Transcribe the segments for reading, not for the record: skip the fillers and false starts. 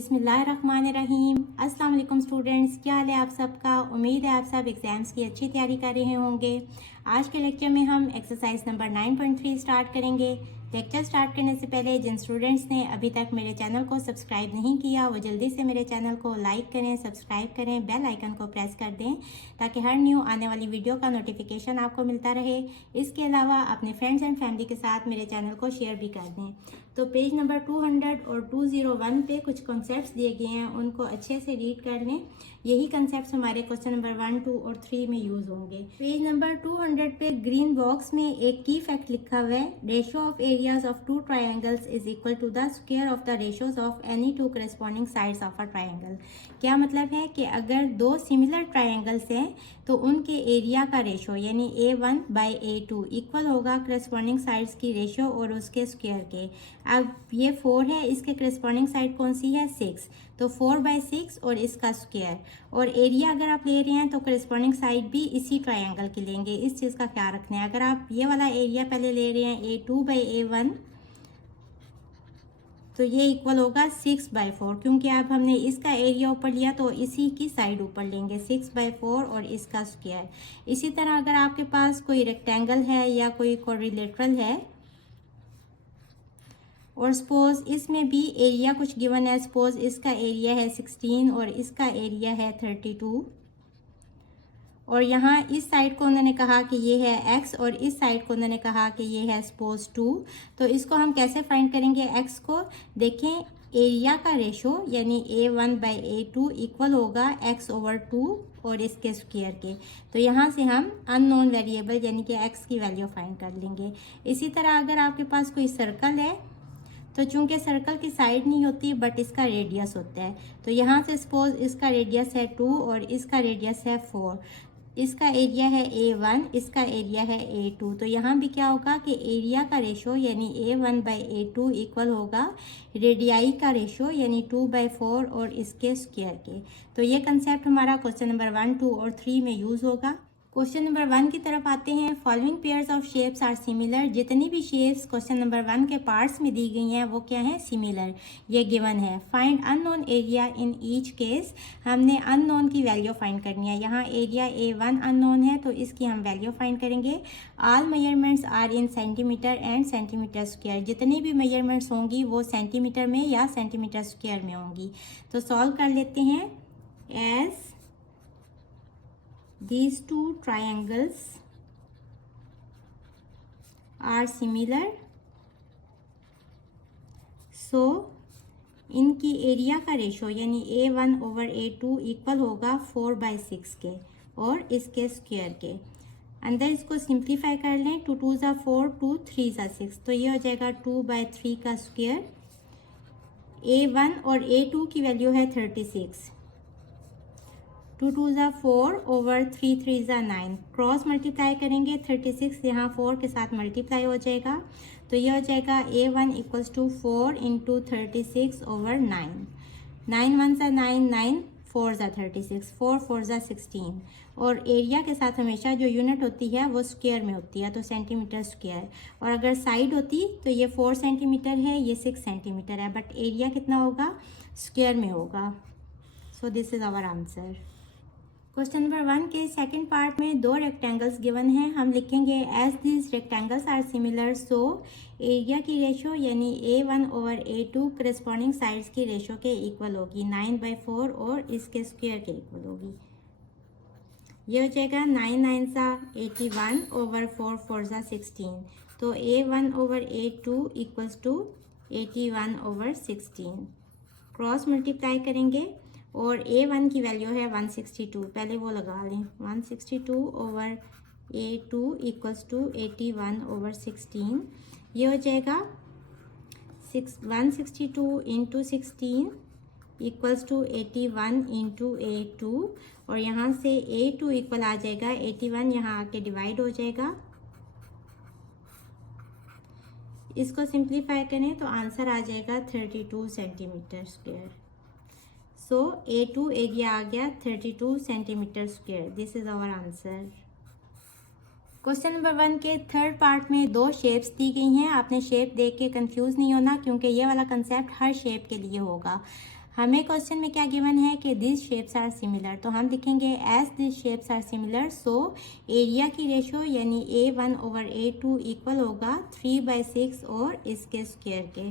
बिस्मिल्लाहिर्रहमानिर्रहीम। अस्सलाम वालेकुम स्टूडेंट्स, क्या हाल है आप सबका। उम्मीद है आप सब एग्ज़ाम्स की अच्छी तैयारी कर रहे होंगे। आज के लेक्चर में हम एक्सरसाइज नंबर 9.3 स्टार्ट करेंगे। लेक्चर स्टार्ट करने से पहले जिन स्टूडेंट्स ने अभी तक मेरे चैनल को सब्सक्राइब नहीं किया वो जल्दी से मेरे चैनल को लाइक करें, सब्सक्राइब करें, बेल आइकन को प्रेस कर दें ताकि हर न्यू आने वाली वीडियो का नोटिफिकेशन आपको मिलता रहे। इसके अलावा अपने फ्रेंड्स एंड फैमिली के साथ मेरे चैनल को शेयर भी कर दें। तो पेज नंबर 200 और 201 पे कुछ कॉन्सेप्ट्स दिए गए हैं, उनको अच्छे से रीड कर लें। यही कॉन्सेप्ट्स हमारे क्वेश्चन नंबर 1, 2 और 3 में यूज होंगे। पेज नंबर 200 पे ग्रीन बॉक्स में एक की फैक्ट लिखा हुआ है, ratio of areas of two triangles is equal to the square of the ratios of any two corresponding sides of a triangle. क्या मतलब है कि अगर दो सिमिलर ट्राइंगल्स हैं तो उनके एरिया का रेशियो यानी A1/A2 इक्वल होगा करस्पॉन्डिंग साइड्स की रेशियो और उसके स्क्वायर के। अब ये 4 है, इसके करस्पॉन्डिंग साइड कौन सी है 6, तो 4/6 और इसका स्क्वायर। और एरिया अगर आप ले रहे हैं तो करस्पॉन्डिंग साइड भी इसी ट्राइंगल की लेंगे, इस चीज़ का ख्याल रखना है। अगर आप ये वाला एरिया पहले ले रहे हैं A2/A1 तो ये इक्वल होगा 6/4, क्योंकि अब हमने इसका एरिया ऊपर लिया तो इसी की साइड ऊपर लेंगे 6/4 और इसका स्क्वायर। इसी तरह अगर आपके पास कोई रेक्टेंगल है या कोई क्वाड्रिलेटरल है और सपोज इसमें भी एरिया कुछ गिवन है, सपोज इसका एरिया है 16 और इसका एरिया है 32 और यहाँ इस साइड को उन्होंने कहा कि ये है x और इस साइड को उन्होंने कहा कि ये है सपोज 2, तो इसको हम कैसे फाइंड करेंगे x को। देखें एरिया का रेशो यानी A1/A2 इक्वल होगा x/2 और इसके स्क्वायर के। तो यहाँ से हम अननोन वेरिएबल यानी कि x की वैल्यू फाइंड कर लेंगे। इसी तरह अगर आपके पास कोई सर्कल है तो चूंकि सर्कल की साइड नहीं होती बट इसका रेडियस होता है, तो यहाँ से सपोज इसका रेडियस है 2 और इसका रेडियस है 4, इसका एरिया है A1, इसका एरिया है A2, तो यहाँ भी क्या होगा कि एरिया का रेशो यानी A1/A2 इक्वल होगा रेडियाई का रेशो यानी 2/4 और इसके स्क्वायर के। तो ये कंसेप्ट हमारा क्वेश्चन नंबर 1, 2 और 3 में यूज़ होगा। क्वेश्चन नंबर 1 की तरफ आते हैं। Following pairs of shapes are similar. जितनी भी शेप्स क्वेश्चन नंबर 1 के पार्ट्स में दी गई हैं वो क्या है, सिमिलर, ये गिवन है। Find unknown area in each case. हमने अननोन की वैल्यू फाइंड करनी है। यहाँ एरिया A1 अननोन है तो इसकी हम वैल्यू फाइंड करेंगे। All measurements are in centimetre and centimetre square. जितनी भी मेजरमेंट्स होंगी वो सेंटीमीटर में या सेंटीमीटर स्क्वायर में होंगी। तो सॉल्व कर लेते हैं। As these two triangles are similar, so इनकी एरिया का रेशो यानी A1/A2 इक्वल होगा 4/6 के और इसके स्क्वायर के। अंदर इसको सिंप्लीफाई कर लें, 2 2 ज़ा 4, 2 3 ज़ा 6, तो ये हो जाएगा 2/3 का स्क्वायर। A1 और A2 की वैल्यू है 36, 2 2 ज़ा 4 ओवर 3 3 ज़ा 9, क्रॉस मल्टीप्लाई करेंगे 36 यहाँ 4 के साथ मल्टीप्लाई हो जाएगा, तो ये हो जाएगा A1 equals to 4 into 36 over 9, 9 1 ज़ा 9, 9 4 ज़ा 36, 4 4 ज़ा 16। और एरिया के साथ हमेशा जो यूनिट होती है वो स्क्वायर में होती है, तो सेंटीमीटर स्क्वायर। और अगर साइड होती तो ये 4 सेंटीमीटर है, ये 6 सेंटीमीटर है, बट एरिया कितना होगा, स्क्वायर में होगा। So this is our answer. Question number 1 के सेकंड पार्ट में दो रेक्टेंगल्स गिवन हैं। हम लिखेंगे as this rectangles are similar so area की रेशो यानी A1/A2 करस्पॉन्डिंग साइड्स की रेशो के इक्वल होगी 9/4 और इसके स्क्वायर के इक्वल होगी। ये हो जाएगा 9 9 सा 81 ओवर 4 4 सा 16, तो A1/A2 equals to 81/16। Cross multiply करेंगे और A1 की वैल्यू है 162, पहले वो लगा लें, 162 ओवर A2 इक्वल्स टू 81/16। ये हो जाएगा 162 into 16 equals to 81 into A2 और यहाँ से A2 इक्वल आ जाएगा 81, यहाँ आके डिवाइड हो जाएगा। इसको सिंप्लीफाई करें तो आंसर आ जाएगा 32 centimetre square. So A2 area आ गया 32 centimetre square. This is our answer. Question number 1 के थर्ड पार्ट में दो शेप्स दी गई हैं। आपने शेप देख के कंफ्यूज नहीं होना क्योंकि ये वाला कंसेप्ट हर शेप के लिए होगा। हमें क्वेश्चन में क्या गिवन है कि दिस शेप्स आर सिमिलर, तो हम लिखेंगे as this shapes are similar so area की रेशो यानी A1/A2 इक्वल होगा 3/6 और इसके स्क्वायर के।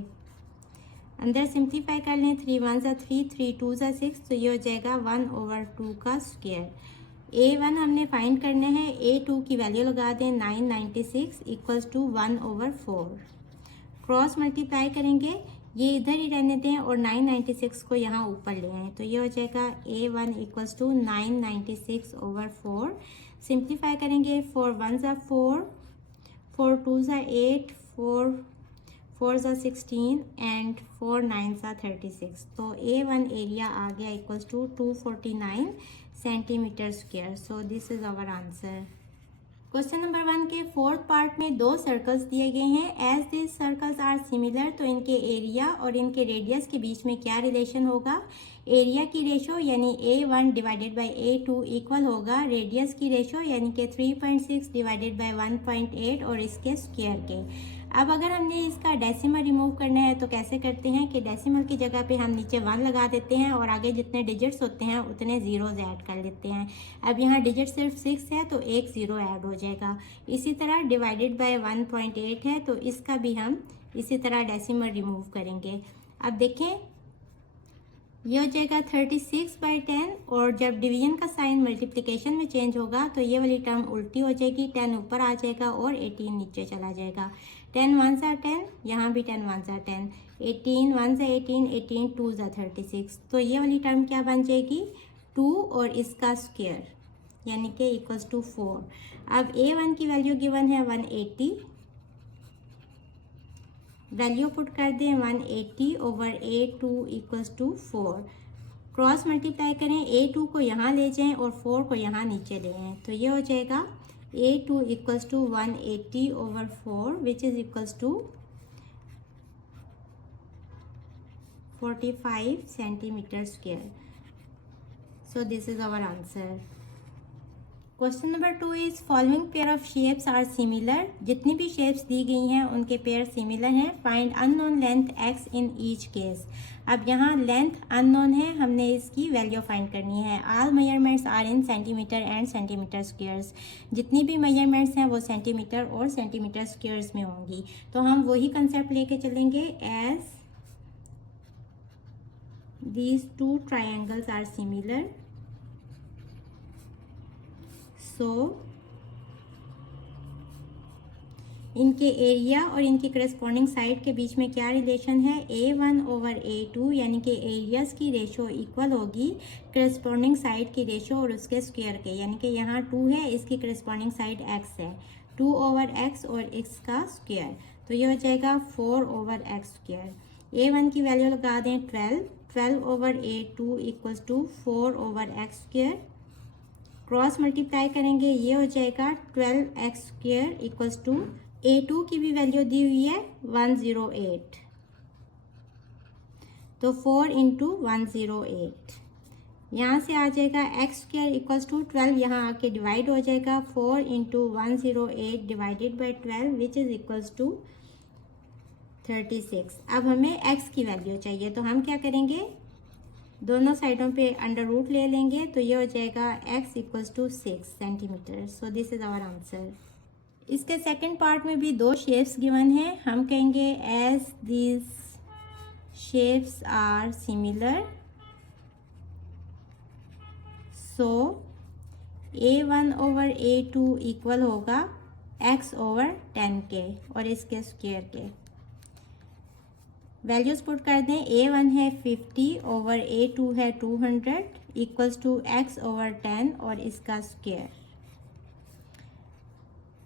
अंदर सिंप्लीफाई कर लें, 3 1 ज़ा 3, 3 2 ज़ा 6, तो ये हो जाएगा 1/2 का स्क्वायर। A1 हमने फाइंड करना है, A2 की वैल्यू लगा दें 996 इक्वल्स टू 1/4। क्रॉस मल्टीप्लाई करेंगे, ये इधर ही रहने दें और 996 को यहाँ ऊपर ले आएँ, तो ये हो जाएगा A1 इक्वल्स टू 996/4। सिंप्लीफाई करेंगे, 4 1 ज़ा 4, 4 2 ज़ा 8, 4 4 ज़ा 16 एंड 4 9 ज़ा 36। तो A1 एरिया आ गया equals to 249 centimetre square. So this is our answer. Question number 1 के फोर्थ पार्ट में दो सर्कल्स दिए गए हैं। As this circles are similar, तो इनके एरिया और इनके रेडियस के बीच में क्या रिलेशन होगा? एरिया की रेशो यानी A1 divided by A2 equal होगा रेडियस की रेशो यानी कि 3.6 डिवाइडेड बाई 1.8 और इसके स्क्वायर के। अब अगर हमने इसका डेसिमल रिमूव करना है तो कैसे करते हैं कि डेसिमल की जगह पे हम नीचे 1 लगा देते हैं और आगे जितने डिजिट्स होते हैं उतने ज़ीरोज़ ऐड कर लेते हैं। अब यहाँ डिजिट सिर्फ 6 है तो एक ज़ीरो ऐड हो जाएगा। इसी तरह डिवाइडेड बाय 1.8 है तो इसका भी हम इसी तरह डेसिमल रिमूव करेंगे। अब देखें, ये हो जाएगा 36/10 और जब डिवीजन का साइन मल्टीप्लिकेशन में चेंज होगा तो ये वाली टर्म उल्टी हो जाएगी, 10 ऊपर आ जाएगा और 18 नीचे चला जाएगा। 10 1 ज़ा 10, यहाँ भी 10 1 ज़ा 10, 18 1 ज़ा 18, 18 2 ज़ा 36, तो ये वाली टर्म क्या बन जाएगी? 2 और इसका स्क्वायर यानी कि इक्वल्स टू 4। अब A1 की वैल्यू गिवन है 180, वैल्यू पुट कर दें 180/A2 equals to 4। Cross multiply करें, A2 को यहाँ ले जाएं और 4 को यहाँ नीचे ले आएं, तो ये हो जाएगा A2 equals to 180/4 which is equals to 45 centimetre square. So this is our answer. Question number 2 is following pair of shapes are similar. जितनी भी शेप्स दी गई हैं उनके पेयर सिमिलर हैं। Find unknown length x in each case. अब यहाँ length unknown है, हमने इसकी वैल्यू फाइंड करनी है। All measurements are in centimetre and centimetre squares. जितनी भी मेजरमेंट्स हैं वो सेंटीमीटर और सेंटीमीटर स्क्वायर्स में होंगी, तो हम वही कंसेप्ट लेके चलेंगे। As these two triangles are similar so इनके एरिया और इनकी करस्पॉन्डिंग साइड के बीच में क्या रिलेशन है? A1/A2 यानी कि एरियाज की रेशो इक्वल होगी करस्पॉन्डिंग साइड की रेशो और उसके स्क्वायर के, यानी कि यहाँ 2 है, इसकी करस्पॉन्डिंग साइड x है, 2/x और इसका स्क्वायर, तो ये हो जाएगा 4/x स्क्वायर। A1 की वैल्यू लगा दें 12, 12/A2 equals to 4/x square. Cross multiply करेंगे, ये हो जाएगा 12x square equals to A2 की भी वैल्यू दी हुई है 108, तो 4 इंटू 108, यहाँ से आ जाएगा x स्क्वायर इक्वल्स टू 12, यहाँ आके डिवाइड हो जाएगा 4 into 108 divided by 12 which is equals to 36। अब हमें x की वैल्यू चाहिए, तो हम क्या करेंगे, दोनों साइडों पे अंडर रूट ले लेंगे, तो ये हो जाएगा x equals to 6 centimetre. So this is our answer. इसके सेकंड पार्ट में भी दो शेप्स गिवन हैं। हम कहेंगे as this shapes are similar so A1/A2 equal होगा x/10 के और इसके स्क्वायर के। वैल्यूज पुट कर दें, A1 है 50/A2 है 200 इक्वल्स टू x/10 और इसका स्क्वायर।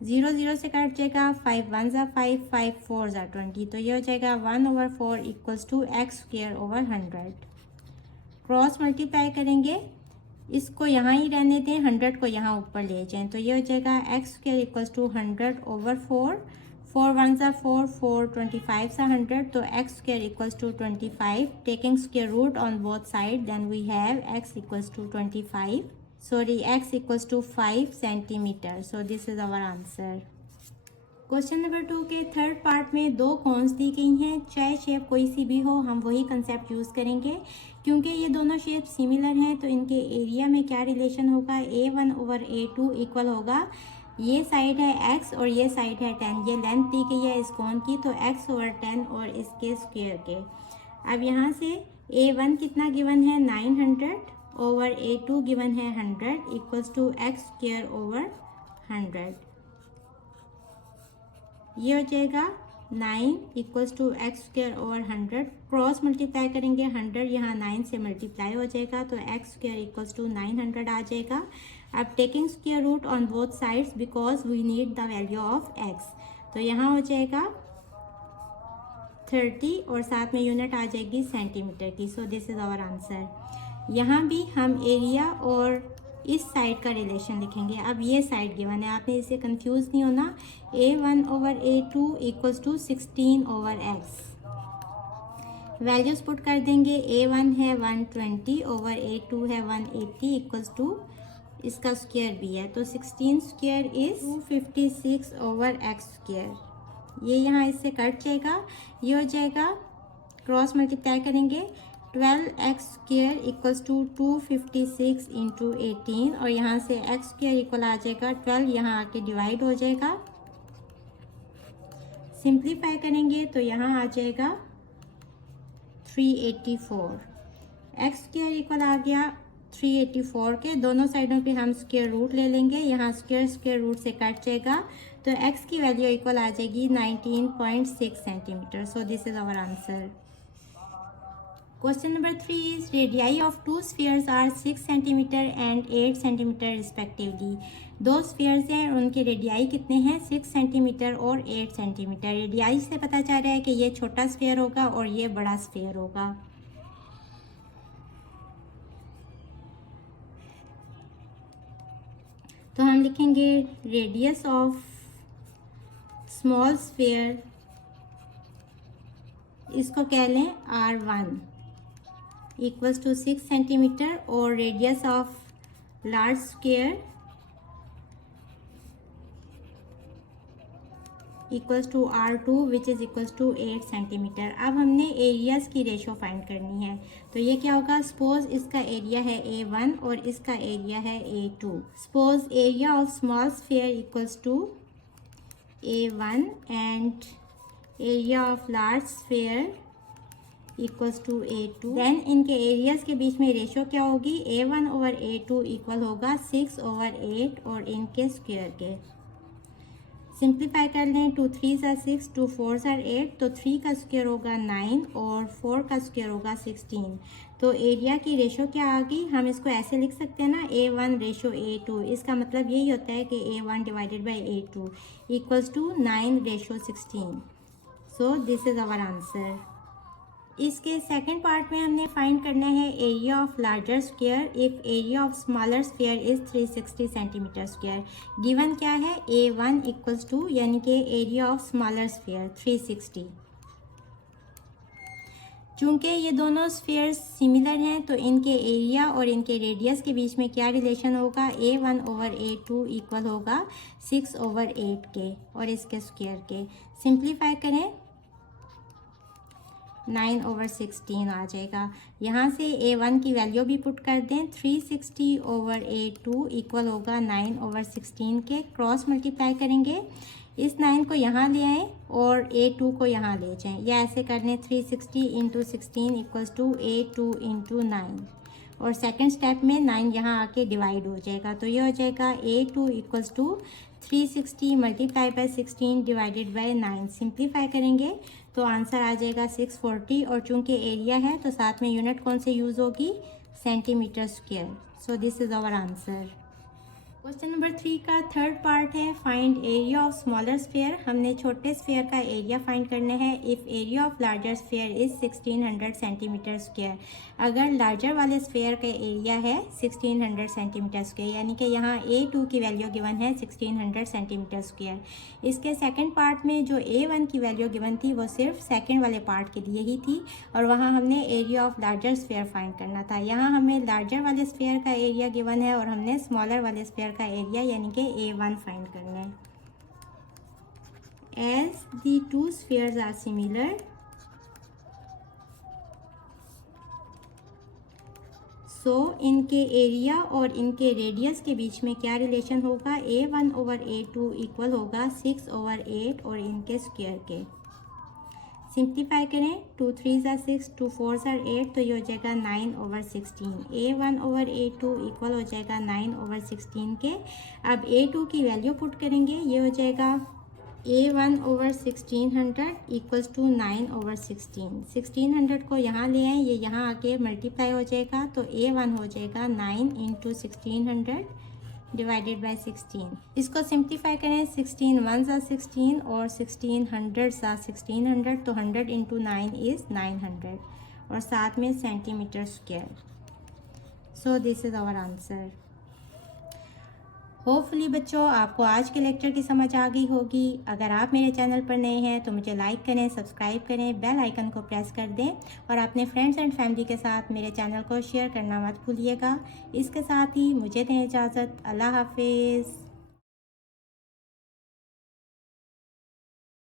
0 0 से कट जाएगा, 5 1 ज़ा 5, 5 4 ज़ा 20, तो ये हो जाएगा 1/4 equals to x square over 100। Cross multiply करेंगे, इसको यहाँ ही रहने दें, 100 को यहाँ ऊपर ले जाएं, तो ये हो जाएगा x स्क्वायर इक्वल्स टू 100/4, 4 1 ज़ा 4, 4 25 सा 100, तो x square equals to 25। Taking square root on both side, then we have x equals to 25, sorry x equals to 5 centimetre. So this is our answer. Question number 2 के third part में दो cons दी गई हैं। चाहे shape कोई सी भी हो, हम वही कंसेप्ट यूज़ करेंगे क्योंकि ये दोनों शेप सिमिलर हैं तो इनके एरिया में क्या रिलेशन होगा, A1/A2 इक्वल होगा, ये साइड है x और ये साइड है 10, ये लेंथ दी गई है इस कोण की, तो x/10 और इसके स्क्वायर के। अब यहाँ से A1 कितना गिवन है 900 ओवर A2 गिवन है 100 इक्वल्स टू x²/100। ये हो जाएगा 9 equals to x²/100, cross multiply करेंगे 100 यहाँ 9 से मल्टीप्लाई हो जाएगा तो x² इक्वल्स टू 900 आ जाएगा। अब taking square root on both sides because we need the value of x, तो यहाँ हो जाएगा 30 और साथ में यूनिट आ जाएगी सेंटीमीटर की। So this is our answer. यहाँ भी हम एरिया और इस साइड का रिलेशन लिखेंगे। अब ये साइड गिवन है, आपने इसे कंफ्यूज नहीं होना। A1/A2 equals to 16/x, values put कर देंगे। A1 है 120 ओवर A2 है 180 इक्वल्स टू इसका स्क्वायर भी है, तो 16² इज 256/x²। ये यहाँ इससे कट जाएगा, ये हो जाएगा, क्रॉस मल्टीप्लाई करेंगे 12x² इक्वल्स टू 256 इंटू 18 और यहाँ से x² इक्वल आ जाएगा 12, यहाँ आके डिवाइड हो जाएगा। सिंप्लीफाई करेंगे तो यहाँ आ जाएगा 384, x² इक्वल आ गया 384 के। दोनों साइडों पे हम स्क्वायर रूट ले लेंगे, यहाँ स्क्वायर रूट से कट जाएगा तो x की वैल्यू इक्वल आ जाएगी 19.6 centimetre. So this is our answer. Question number 3 is radii of two spheres are 6 centimetre and 8 centimetre respectively. दो स्फीयर्स हैं, उनके रेडियाई कितने हैं, 6 सेंटीमीटर और 8 सेंटीमीटर। रेडियाई से पता चल रहा है कि ये छोटा स्फीयर होगा और ये बड़ा स्फीयर होगा। तो हम लिखेंगे रेडियस ऑफ स्मॉल स्फीयर, इसको कह लें R1 इक्वल्स टू 6 सेंटीमीटर और radius of large sphere equals to R2 which is equals to 8 centimetre. अब हमने एरियाज की रेशो फाइंड करनी है, तो ये क्या होगा, सपोज इसका एरिया है A1 और इसका एरिया है A2। Suppose area of small sphere equals to A1 and area of large sphere equals to A2। Then इनके एरियाज के बीच में रेशो क्या होगी, A1/A2 इक्वल होगा 6/8 और इनके स्क्वायर के। सिंप्लीफाई कर लें, 2 3 are 6, 2 4 are 8, तो 3 का स्क्वायर होगा 9 और 4 का स्क्वायर होगा 16। तो एरिया की रेशो क्या आ गई, हम इसको ऐसे लिख सकते हैं ना, A1/A2। इसका मतलब यही होता है कि A1 divided by A2 equals to 9/16। So this is our answer. इसके सेकंड पार्ट में हमने फाइंड करना है area of larger square if area of smaller square is 360 centimetre square. Given क्या है, A1 इक्वल्स टू, यानी कि एरिया ऑफ स्मॉलर स्फीयर 360। चूंकि ये दोनों स्फीयर्स सिमिलर हैं तो इनके एरिया और इनके रेडियस के बीच में क्या रिलेशन होगा, A1/A2 इक्वल होगा 6/8 के और इसके स्क्वायर के। सिंप्लीफाई करें 9/16 आ जाएगा। यहाँ से A1 की वैल्यू भी पुट कर दें, 360/A2 इक्वल होगा 9/16 के। क्रॉस मल्टीप्लाई करेंगे, इस 9 को यहाँ ले आएँ और A2 को यहाँ ले जाएं, या ऐसे कर लें 360 into 16 equals to A2 into 9 और सेकेंड स्टेप में 9 यहाँ आके डिवाइड हो जाएगा, तो ये हो जाएगा A2 equals to 360 multiply by 16 divided by 9। Simplify करेंगे तो आंसर आ जाएगा 640 और चूंकि एरिया है तो साथ में यूनिट कौन से यूज़ होगी, centimetre square. So this is our answer. Question number 3 का थर्ड पार्ट है find area of smaller sphere. हमने छोटे स्फीयर का एरिया फाइंड करना है if area of larger sphere is 1600 centimetre square. अगर लार्जर वाले स्फीयर का एरिया है 1600 सेंटीमीटर स्क्वायर, यानी कि यहाँ A2 की वैल्यू गिवन है 1600 सेंटीमीटर स्क्वायर। इसके सेकंड पार्ट में जो A1 की वैल्यू गिवन थी वो सिर्फ सेकंड वाले पार्ट के लिए ही थी और वहाँ हमने area of larger sphere find करना था। यहाँ हमें लार्जर वाले स्फीयर का एरिया गिवन है और हमने स्मॉलर वाले स्फीयर का एरिया यानी कि A1 फाइंड करना है। As the two spheres are similar, सो इनके एरिया और इनके रेडियस के बीच में क्या रिलेशन होगा, A1/A2 इक्वल होगा 6/8 और इनके स्क्वायर के। सिंप्लीफाई करें, 2 3 ज़ा 6, 2 4 ज़ा 8, तो ये हो जाएगा 9/16। A1/A2 इक्वल हो जाएगा 9/16 के। अब A2 की वैल्यू पुट करेंगे, ये हो जाएगा A1/1600 इक्वल्स टू 9/16। 1600 को यहाँ ले आए, ये यहाँ आके मल्टीप्लाई हो जाएगा, तो A1 हो जाएगा 9 × 1600 डिवाइडेड बाय 16। इसको सिंप्लीफाई करें, 16 1 ज़ा 16 और 1600 ज़ा 1600, तो 100 × 9 इज़ 900 और साथ में centimetre square. So this is our answer. Hopefully बच्चों आपको आज के लेक्चर की समझ आ गई होगी। अगर आप मेरे चैनल पर नए हैं तो मुझे लाइक करें, सब्सक्राइब करें, बेल आइकन को प्रेस कर दें और अपने फ्रेंड्स एंड फैमिली के साथ मेरे चैनल को शेयर करना मत भूलिएगा। इसके साथ ही मुझे दें इजाज़त। अल्लाह हाफिज़।